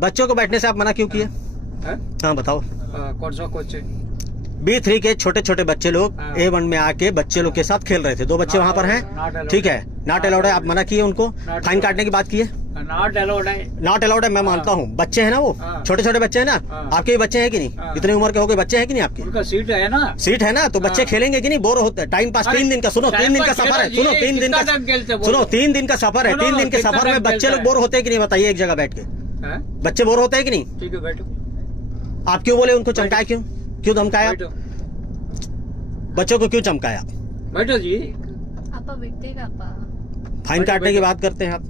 बच्चों को बैठने से आप मना क्यों किए? हाँ बताओ। कौन सा कोच है? B3 के छोटे छोटे बच्चे लोग A1 में आके बच्चे लोग के साथ खेल रहे थे। 2 बच्चे वहाँ पर हैं, ठीक है, नॉट अलाउड है। आप मना किए उनको, फाइन काटने की बात की है। नॉट अलाउड है, नॉट अलाउड है, मैं मानता हूँ। बच्चे हैं ना वो, छोटे छोटे बच्चे हैं ना। आपके भी बच्चे हैं कि नहीं? इतनी उम्र के हो गए बच्चे हैं कि नहीं आपके? उनका सीट है ना, सीट है ना, तो बच्चे खेलेंगे कि नहीं? बोर होते हैं, टाइम पास। 3 दिन का, सुनो 3 दिन का सफर है, सुनो 3 दिन का, सुनो 3 दिन का सफर है। 3 दिन के सफर में बच्चे लोग बोर होते हैं कि नहीं? बताइए एक जगह बैठ के, बच्चे बोर होते हैं कि नहीं? ठीक है बैठो। आप क्यों बोले उनको चमकाया? क्यों धमकाया? बच्चों को क्यों चमकाया? बैठो जी। आपा बैठेगा आपा। फाइन काटने की बात करते हैं आप।